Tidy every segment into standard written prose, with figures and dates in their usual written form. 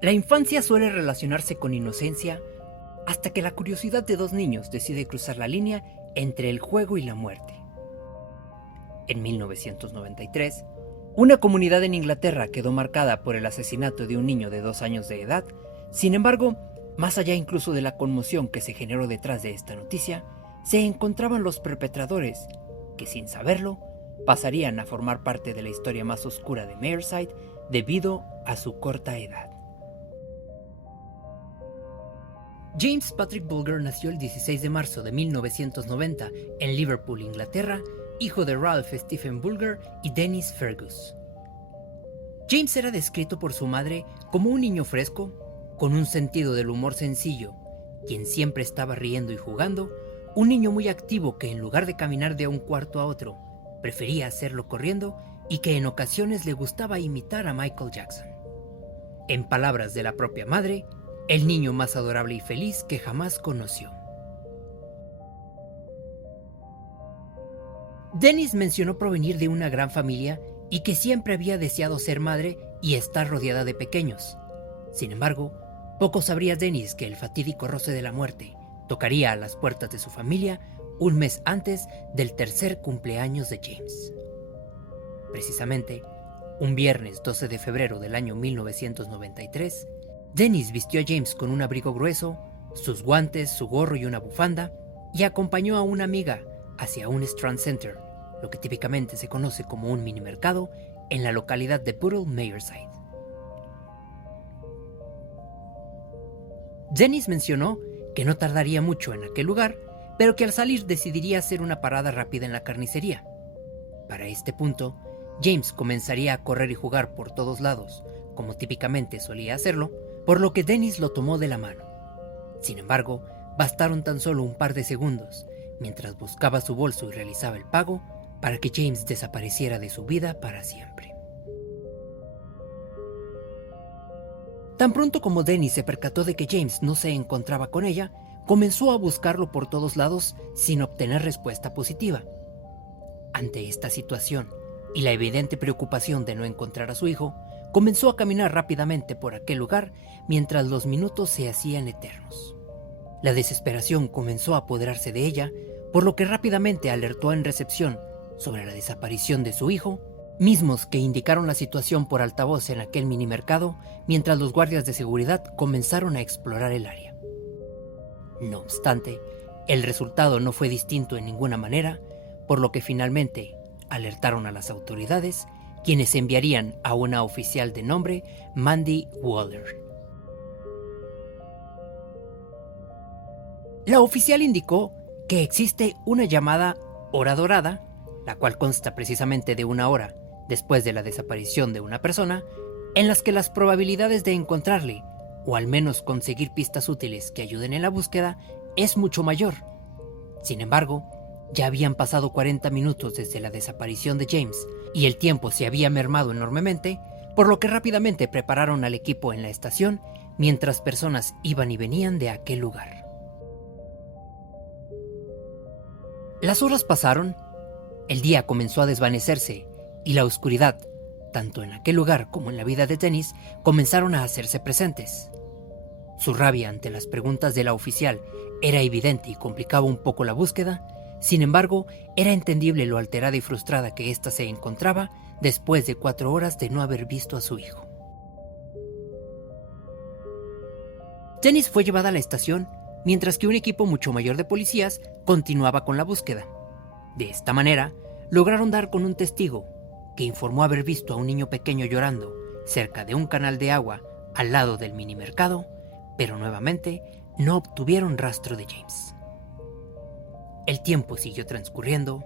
La infancia suele relacionarse con inocencia hasta que la curiosidad de dos niños decide cruzar la línea entre el juego y la muerte. En 1993, una comunidad en Inglaterra quedó marcada por el asesinato de un niño de 2 años de edad. Sin embargo, más allá incluso de la conmoción que se generó detrás de esta noticia, se encontraban los perpetradores, que sin saberlo, pasarían a formar parte de la historia más oscura de Merseyside debido a su corta edad. James Patrick Bulger nació el 16 de marzo de 1990 en Liverpool, Inglaterra, hijo de Ralph Stephen Bulger y Dennis Fergus. James era descrito por su madre como un niño fresco, con un sentido del humor sencillo, quien siempre estaba riendo y jugando, un niño muy activo que en lugar de caminar de un cuarto a otro, prefería hacerlo corriendo y que en ocasiones le gustaba imitar a Michael Jackson. En palabras de la propia madre, el niño más adorable y feliz que jamás conoció. Dennis mencionó provenir de una gran familia y que siempre había deseado ser madre y estar rodeada de pequeños. Sin embargo, poco sabría Dennis que el fatídico roce de la muerte tocaría a las puertas de su familia un mes antes del tercer cumpleaños de James. Precisamente, un viernes 12 de febrero del año 1993, Dennis vistió a James con un abrigo grueso, sus guantes, su gorro y una bufanda, y acompañó a una amiga hacia un Strand Center, lo que típicamente se conoce como un mini mercado en la localidad de Bootle, Merseyside. Dennis mencionó que no tardaría mucho en aquel lugar, pero que al salir decidiría hacer una parada rápida en la carnicería. Para este punto, James comenzaría a correr y jugar por todos lados, como típicamente solía hacerlo, por lo que Dennis lo tomó de la mano. Sin embargo, bastaron tan solo un par de segundos, mientras buscaba su bolso y realizaba el pago, para que James desapareciera de su vida para siempre. Tan pronto como Dennis se percató de que James no se encontraba con ella, comenzó a buscarlo por todos lados sin obtener respuesta positiva. Ante esta situación y la evidente preocupación de no encontrar a su hijo, comenzó a caminar rápidamente por aquel lugar mientras los minutos se hacían eternos. La desesperación comenzó a apoderarse de ella, por lo que rápidamente alertó en recepción sobre la desaparición de su hijo, mismos que indicaron la situación por altavoz en aquel minimercado mientras los guardias de seguridad comenzaron a explorar el área. No obstante, el resultado no fue distinto en ninguna manera, por lo que finalmente alertaron a las autoridades, quienes enviarían a una oficial de nombre Mandy Waller. La oficial indicó que existe una llamada hora dorada, la cual consta precisamente de 1 hora después de la desaparición de una persona, en las que las probabilidades de encontrarle, o al menos conseguir pistas útiles que ayuden en la búsqueda, es mucho mayor. Sin embargo, ya habían pasado 40 minutos desde la desaparición de James y el tiempo se había mermado enormemente, por lo que rápidamente prepararon al equipo en la estación mientras personas iban y venían de aquel lugar. Las horas pasaron, el día comenzó a desvanecerse y la oscuridad, tanto en aquel lugar como en la vida de Dennis, comenzaron a hacerse presentes. Su rabia ante las preguntas de la oficial era evidente y complicaba un poco la búsqueda. Sin embargo, era entendible lo alterada y frustrada que ésta se encontraba después de 4 horas de no haber visto a su hijo. Dennis fue llevada a la estación, mientras que un equipo mucho mayor de policías continuaba con la búsqueda. De esta manera, lograron dar con un testigo que informó haber visto a un niño pequeño llorando cerca de un canal de agua al lado del minimercado, pero nuevamente no obtuvieron rastro de James. El tiempo siguió transcurriendo.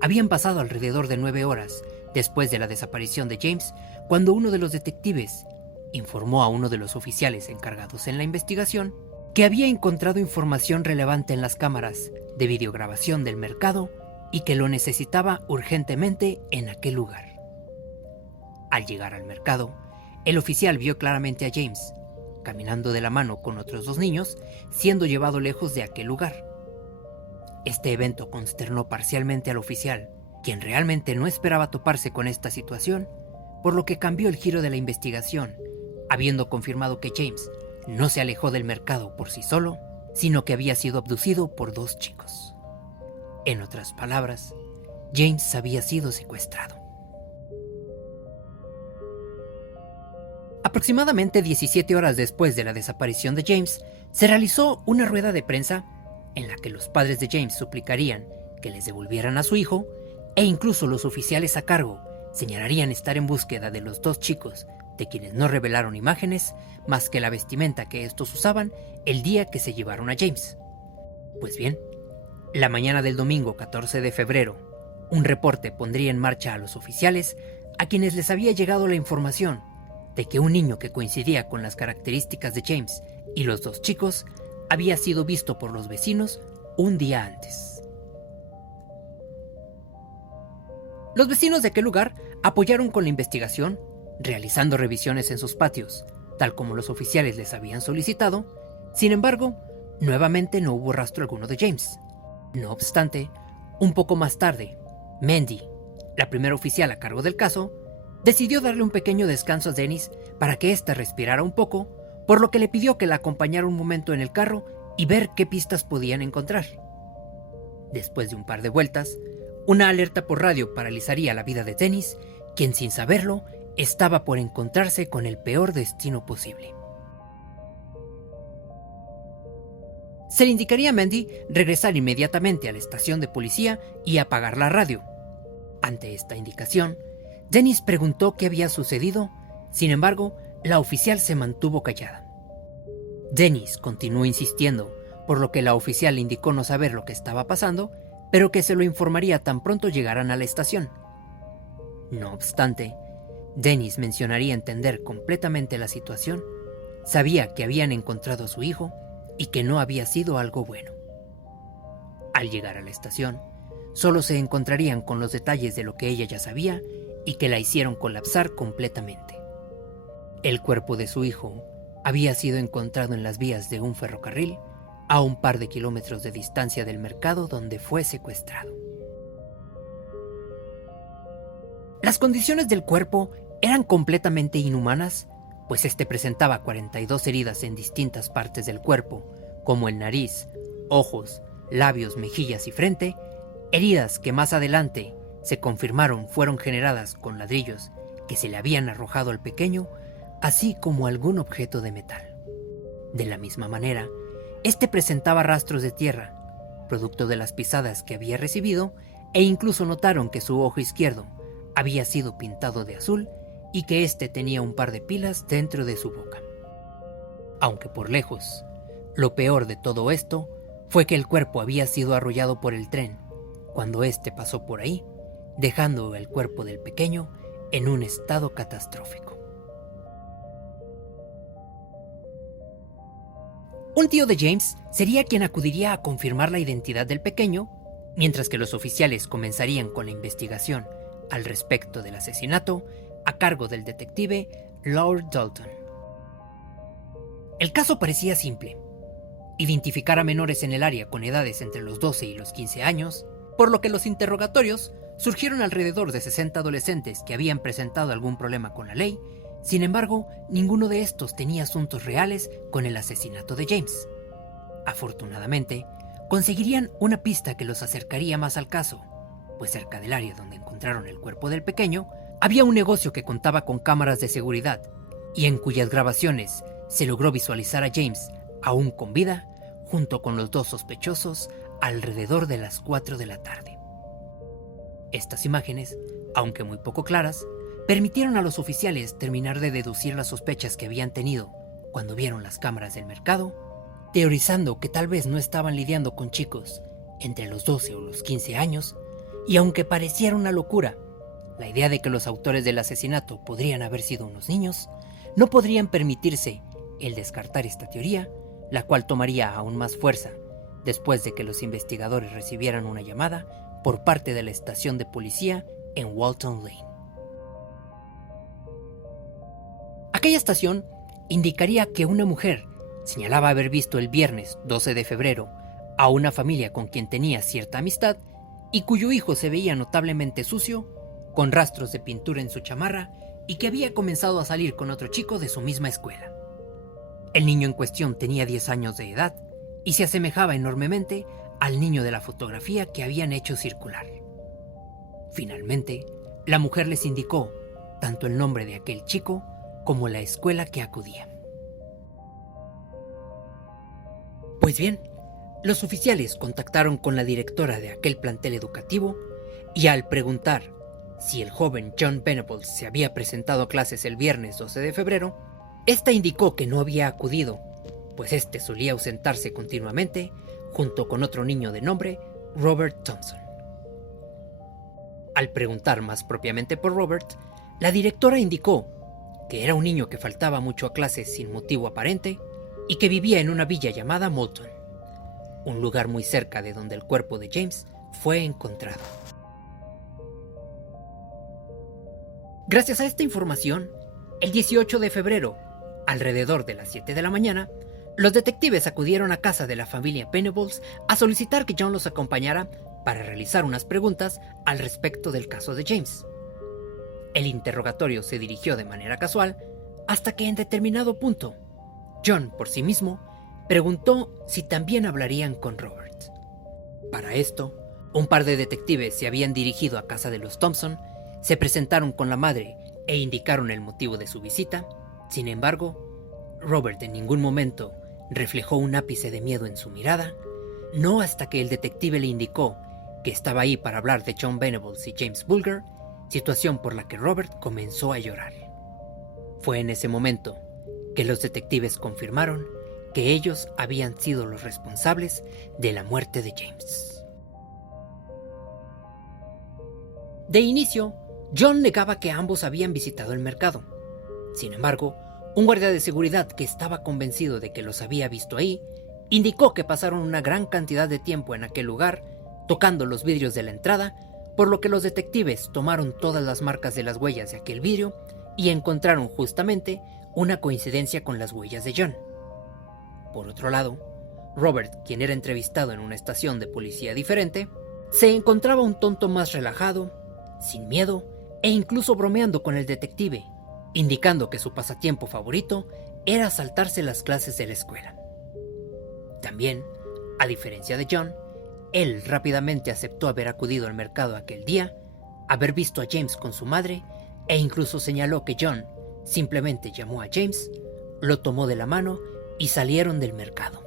Habían pasado alrededor de 9 horas después de la desaparición de James, cuando uno de los detectives informó a uno de los oficiales encargados en la investigación que había encontrado información relevante en las cámaras de videograbación del mercado y que lo necesitaba urgentemente en aquel lugar. Al llegar al mercado, el oficial vio claramente a James, caminando de la mano con otros 2 niños, siendo llevado lejos de aquel lugar. Este evento consternó parcialmente al oficial, quien realmente no esperaba toparse con esta situación, por lo que cambió el giro de la investigación habiendo confirmado que James no se alejó del mercado por sí solo, sino que había sido abducido por 2 chicos. En otras palabras, James había sido secuestrado. Aproximadamente 17 horas después de la desaparición de James, se realizó una rueda de prensa en la que los padres de James suplicarían que les devolvieran a su hijo, e incluso los oficiales a cargo señalarían estar en búsqueda de los 2 chicos, de quienes no revelaron imágenes más que la vestimenta que estos usaban el día que se llevaron a James. Pues bien, la mañana del domingo 14 de febrero, un reporte pondría en marcha a los oficiales a quienes les había llegado la información de que un niño que coincidía con las características de James y los 2 chicos había sido visto por los vecinos un día antes. Los vecinos de aquel lugar apoyaron con la investigación, realizando revisiones en sus patios, tal como los oficiales les habían solicitado. Sin embargo, nuevamente no hubo rastro alguno de James. No obstante, un poco más tarde, Mandy, la primera oficial a cargo del caso, decidió darle un pequeño descanso a Dennis para que ésta respirara un poco, por lo que le pidió que la acompañara un momento en el carro y ver qué pistas podían encontrar. Después de un par de vueltas, una alerta por radio paralizaría la vida de Dennis, quien sin saberlo estaba por encontrarse con el peor destino posible. Se le indicaría a Mandy regresar inmediatamente a la estación de policía y apagar la radio. Ante esta indicación, Dennis preguntó qué había sucedido. Sin embargo, la oficial se mantuvo callada. Dennis continuó insistiendo, por lo que la oficial le indicó no saber lo que estaba pasando, pero que se lo informaría tan pronto llegaran a la estación. No obstante, Dennis mencionaría entender completamente la situación. Sabía que habían encontrado a su hijo y que no había sido algo bueno. Al llegar a la estación, solo se encontrarían con los detalles de lo que ella ya sabía y que la hicieron colapsar completamente. El cuerpo de su hijo había sido encontrado en las vías de un ferrocarril a un par de kilómetros de distancia del mercado donde fue secuestrado. Las condiciones del cuerpo eran completamente inhumanas, pues este presentaba 42 heridas en distintas partes del cuerpo, como en nariz, ojos, labios, mejillas y frente, heridas que más adelante se confirmaron fueron generadas con ladrillos que se le habían arrojado al pequeño, así como algún objeto de metal. De la misma manera, este presentaba rastros de tierra, producto de las pisadas que había recibido, e incluso notaron que su ojo izquierdo había sido pintado de azul y que éste tenía un par de pilas dentro de su boca. Aunque por lejos, lo peor de todo esto fue que el cuerpo había sido arrollado por el tren cuando éste pasó por ahí, dejando el cuerpo del pequeño en un estado catastrófico. Un tío de James sería quien acudiría a confirmar la identidad del pequeño, mientras que los oficiales comenzarían con la investigación al respecto del asesinato a cargo del detective Lord Dalton. El caso parecía simple: identificar a menores en el área con edades entre los 12 y los 15 años, por lo que los interrogatorios surgieron alrededor de 60 adolescentes que habían presentado algún problema con la ley. Sin embargo, ninguno de estos tenía asuntos reales con el asesinato de James. Afortunadamente, conseguirían una pista que los acercaría más al caso, pues cerca del área donde encontraron el cuerpo del pequeño, había un negocio que contaba con cámaras de seguridad y en cuyas grabaciones se logró visualizar a James, aún con vida, junto con los 2 sospechosos alrededor de las 4 de la tarde. Estas imágenes, aunque muy poco claras, permitieron a los oficiales terminar de deducir las sospechas que habían tenido cuando vieron las cámaras del mercado, teorizando que tal vez no estaban lidiando con chicos entre los 12 o los 15 años, y aunque pareciera una locura, la idea de que los autores del asesinato podrían haber sido unos niños, no podrían permitirse el descartar esta teoría, la cual tomaría aún más fuerza después de que los investigadores recibieran una llamada por parte de la estación de policía en Walton Lane. Aquella estación indicaría que una mujer señalaba haber visto el viernes 12 de febrero a una familia con quien tenía cierta amistad y cuyo hijo se veía notablemente sucio, con rastros de pintura en su chamarra y que había comenzado a salir con otro chico de su misma escuela. El niño en cuestión tenía 10 años de edad y se asemejaba enormemente al niño de la fotografía que habían hecho circular. Finalmente, la mujer les indicó tanto el nombre de aquel chico como la escuela que acudía. Pues bien, los oficiales contactaron con la directora de aquel plantel educativo y al preguntar si el joven John Venables se había presentado a clases el viernes 12 de febrero, esta indicó que no había acudido, pues este solía ausentarse continuamente junto con otro niño de nombre Robert Thompson. Al preguntar más propiamente por Robert, la directora indicó que era un niño que faltaba mucho a clases sin motivo aparente y que vivía en una villa llamada Moulton, un lugar muy cerca de donde el cuerpo de James fue encontrado. Gracias a esta información, el 18 de febrero, alrededor de las 7 de la mañana, los detectives acudieron a casa de la familia Venables a solicitar que John los acompañara para realizar unas preguntas al respecto del caso de James. El interrogatorio se dirigió de manera casual hasta que en determinado punto, John por sí mismo preguntó si también hablarían con Robert. Para esto, un par de detectives se habían dirigido a casa de los Thompson, se presentaron con la madre e indicaron el motivo de su visita. Sin embargo, Robert en ningún momento reflejó un ápice de miedo en su mirada, no hasta que el detective le indicó que estaba ahí para hablar de John Venables y James Bulger, situación por la que Robert comenzó a llorar. Fue en ese momento que los detectives confirmaron que ellos habían sido los responsables de la muerte de James. De inicio, John negaba que ambos habían visitado el mercado. Sin embargo, un guardia de seguridad que estaba convencido de que los había visto ahí, indicó que pasaron una gran cantidad de tiempo en aquel lugar, tocando los vidrios de la entrada, por lo que los detectives tomaron todas las marcas de las huellas de aquel vidrio y encontraron justamente una coincidencia con las huellas de John. Por otro lado, Robert, quien era entrevistado en una estación de policía diferente, se encontraba un tonto más relajado, sin miedo e incluso bromeando con el detective, indicando que su pasatiempo favorito era saltarse las clases de la escuela. También, a diferencia de John, él rápidamente aceptó haber acudido al mercado aquel día, haber visto a James con su madre e incluso señaló que John simplemente llamó a James, lo tomó de la mano y salieron del mercado.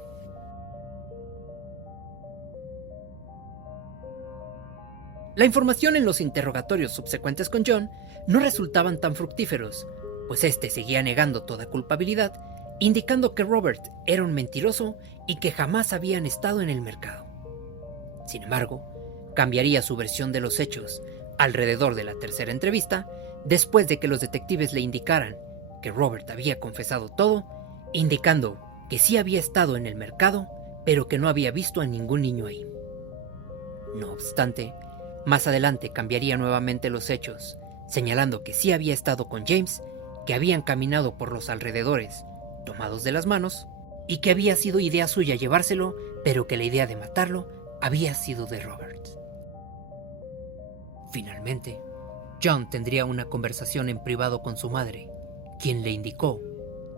La información en los interrogatorios subsecuentes con John no resultaban tan fructíferos, pues este seguía negando toda culpabilidad, indicando que Robert era un mentiroso y que jamás habían estado en el mercado. Sin embargo, cambiaría su versión de los hechos alrededor de la tercera entrevista, después de que los detectives le indicaran que Robert había confesado todo, indicando que sí había estado en el mercado, pero que no había visto a ningún niño ahí. No obstante, más adelante cambiaría nuevamente los hechos, señalando que sí había estado con James, que habían caminado por los alrededores, tomados de las manos, y que había sido idea suya llevárselo, pero que la idea de matarlo había sido de Robert. Finalmente, John tendría una conversación en privado con su madre, quien le indicó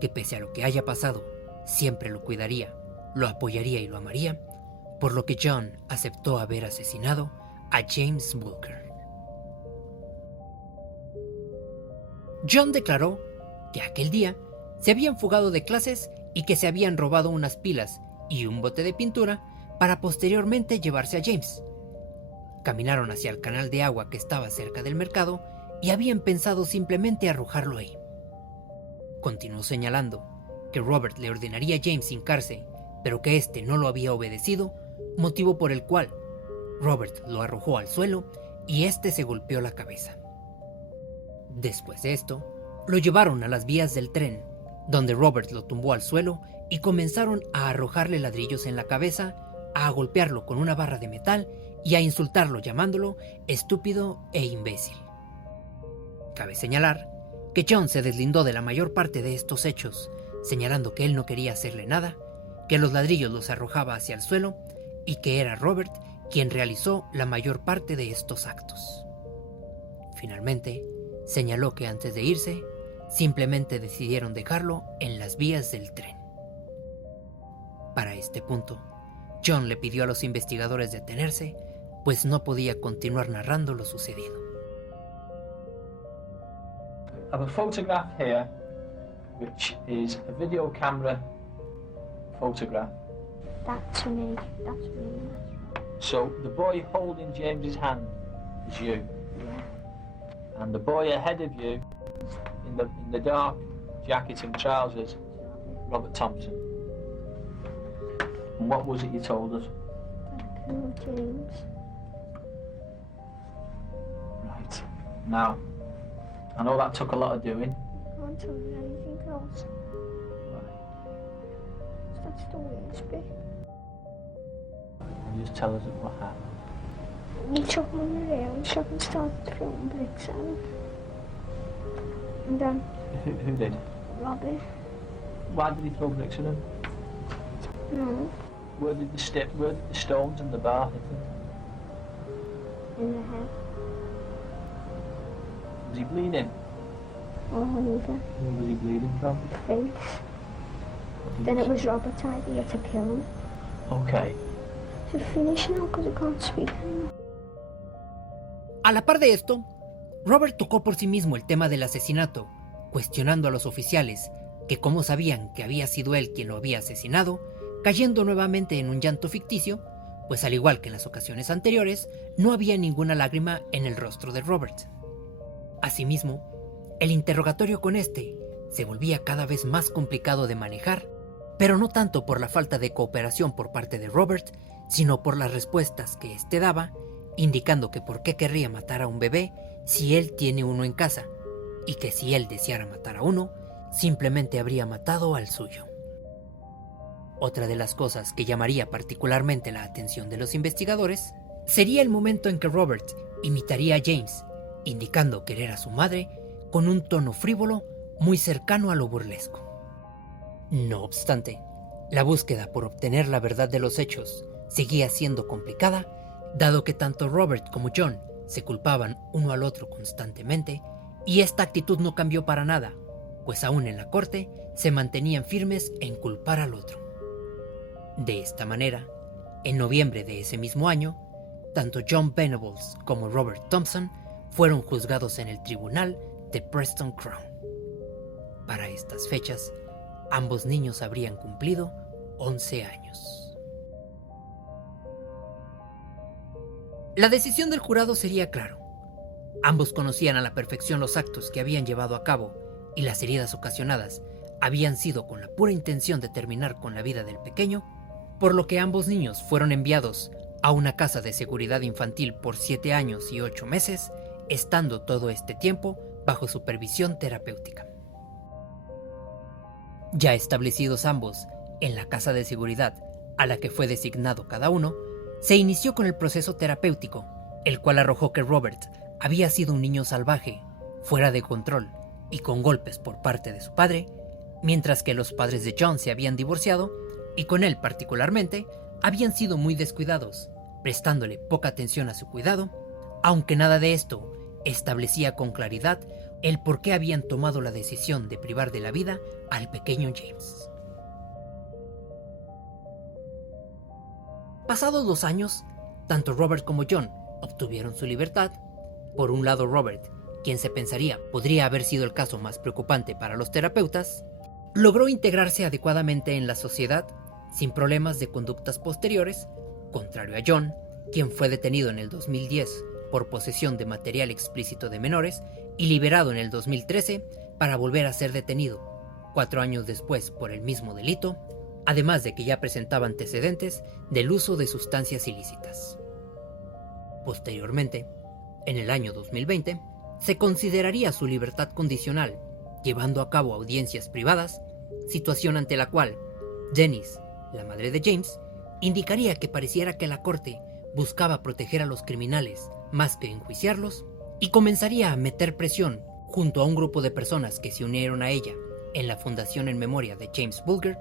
que pese a lo que haya pasado, siempre lo cuidaría, lo apoyaría y lo amaría, por lo que John aceptó haber asesinado a James Bulger. John declaró que aquel día se habían fugado de clases y que se habían robado unas pilas y un bote de pintura para posteriormente llevarse a James. Caminaron hacia el canal de agua que estaba cerca del mercado y habían pensado simplemente arrojarlo ahí. Continuó señalando que Robert le ordenaría a James hincarse, pero que éste no lo había obedecido, motivo por el cual Robert lo arrojó al suelo y éste se golpeó la cabeza. Después de esto, lo llevaron a las vías del tren, donde Robert lo tumbó al suelo y comenzaron a arrojarle ladrillos en la cabeza, a golpearlo con una barra de metal y a insultarlo llamándolo estúpido e imbécil. Cabe señalar que John se deslindó de la mayor parte de estos hechos, señalando que él no quería hacerle nada, que los ladrillos los arrojaba hacia el suelo y que era Robert quien realizó la mayor parte de estos actos. Finalmente, señaló que antes de irse, simplemente decidieron dejarlo en las vías del tren. Para este punto, John le pidió a los investigadores detenerse, pues no podía continuar narrando lo sucedido. I have a photograph here, which is a video camera photograph. That's me. That's me. So the boy holding James's hand is you, and the boy ahead of you, in the dark jacket and trousers, Robert Thompson. And what was it you told us? That killed James. Right. Now, I know that took a lot of doing. I can't tell you anything else. That's the worst bit. You just tell us what happened. He took me around so I can start throwing bricks at him. And then Who did? Robert. Why did he throw bricks at him? No, Where did the stones and the bar hit him? in the head. Was he bleeding? Or either. Where was he bleeding from? Face. Then it was Robert's idea to kill him. Okay. So finish now because I can't speak anymore. A la par de esto, Robert tocó por sí mismo el tema del asesinato, cuestionando a los oficiales que cómo sabían que había sido él quien lo había asesinado, cayendo nuevamente en un llanto ficticio, pues al igual que en las ocasiones anteriores, no había ninguna lágrima en el rostro de Robert. Asimismo, el interrogatorio con este se volvía cada vez más complicado de manejar, pero no tanto por la falta de cooperación por parte de Robert, sino por las respuestas que éste daba, indicando que por qué querría matar a un bebé si él tiene uno en casa, y que si él deseara matar a uno, simplemente habría matado al suyo. Otra de las cosas que llamaría particularmente la atención de los investigadores sería el momento en que Robert imitaría a James, indicando querer a su madre con un tono frívolo muy cercano a lo burlesco. No obstante, la búsqueda por obtener la verdad de los hechos seguía siendo complicada, dado que tanto Robert como John se culpaban uno al otro constantemente, y esta actitud no cambió para nada, pues aún en la corte se mantenían firmes en culpar al otro. De esta manera, en noviembre de ese mismo año, tanto John Venables como Robert Thompson fueron juzgados en el tribunal de Preston Crown. Para estas fechas, ambos niños habrían cumplido 11 años. La decisión del jurado sería claro. Ambos conocían a la perfección los actos que habían llevado a cabo y las heridas ocasionadas habían sido con la pura intención de terminar con la vida del pequeño, por lo que ambos niños fueron enviados a una casa de seguridad infantil por 7 años y 8 meses, estando todo este tiempo bajo supervisión terapéutica. Ya establecidos ambos en la casa de seguridad a la que fue designado cada uno, se inició con el proceso terapéutico, el cual arrojó que Robert había sido un niño salvaje, fuera de control y con golpes por parte de su padre, mientras que los padres de John se habían divorciado y con él particularmente habían sido muy descuidados, prestándole poca atención a su cuidado, aunque nada de esto establecía con claridad el por qué habían tomado la decisión de privar de la vida al pequeño James. Pasados 2 años, tanto Robert como John obtuvieron su libertad. Por un lado, Robert, quien se pensaría podría haber sido el caso más preocupante para los terapeutas, logró integrarse adecuadamente en la sociedad sin problemas de conductas posteriores, contrario a John, quien fue detenido en el 2010 por posesión de material explícito de menores y liberado en el 2013 para volver a ser detenido 4 años después por el mismo delito, además de que ya presentaba antecedentes del uso de sustancias ilícitas. Posteriormente, en el año 2020, se consideraría su libertad condicional, llevando a cabo audiencias privadas, situación ante la cual Janice, la madre de James, indicaría que pareciera que la corte buscaba proteger a los criminales más que enjuiciarlos, y comenzaría a meter presión junto a un grupo de personas que se unieron a ella en la Fundación en Memoria de James Bulger,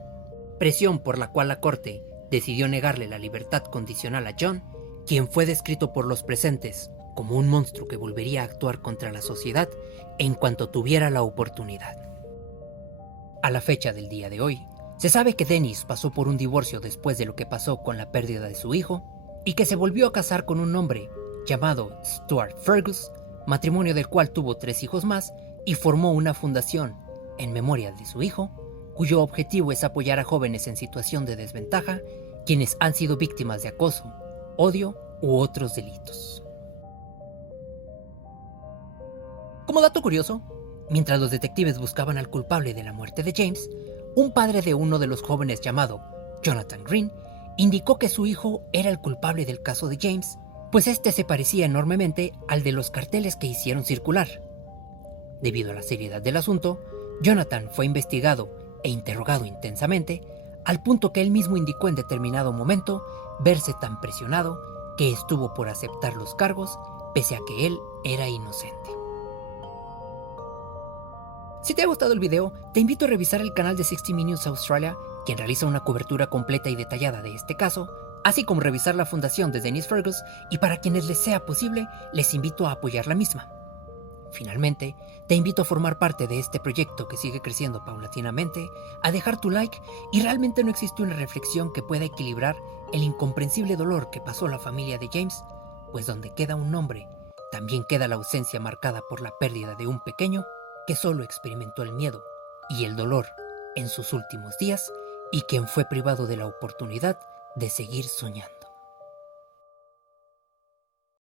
presión por la cual la corte decidió negarle la libertad condicional a John, quien fue descrito por los presentes como un monstruo que volvería a actuar contra la sociedad en cuanto tuviera la oportunidad. A la fecha del día de hoy, se sabe que Dennis pasó por un divorcio después de lo que pasó con la pérdida de su hijo y que se volvió a casar con un hombre llamado Stuart Fergus, matrimonio del cual tuvo 3 hijos más y formó una fundación en memoria de su hijo, cuyo objetivo es apoyar a jóvenes en situación de desventaja quienes han sido víctimas de acoso, odio u otros delitos. Como dato curioso, mientras los detectives buscaban al culpable de la muerte de James, un padre de uno de los jóvenes llamado Jonathan Green indicó que su hijo era el culpable del caso de James, pues este se parecía enormemente al de los carteles que hicieron circular. Debido a la seriedad del asunto, Jonathan fue investigado e interrogado intensamente, al punto que él mismo indicó en determinado momento verse tan presionado que estuvo por aceptar los cargos, pese a que él era inocente. Si te ha gustado el video, te invito a revisar el canal de 60 Minutes Australia, quien realiza una cobertura completa y detallada de este caso, así como revisar la fundación de Dennis Fergus, y para quienes les sea posible, les invito a apoyar la misma. Finalmente, te invito a formar parte de este proyecto que sigue creciendo paulatinamente, a dejar tu like, y realmente no existe una reflexión que pueda equilibrar el incomprensible dolor que pasó la familia de James, pues donde queda un hombre, también queda la ausencia marcada por la pérdida de un pequeño que solo experimentó el miedo y el dolor en sus últimos días y quien fue privado de la oportunidad de seguir soñando.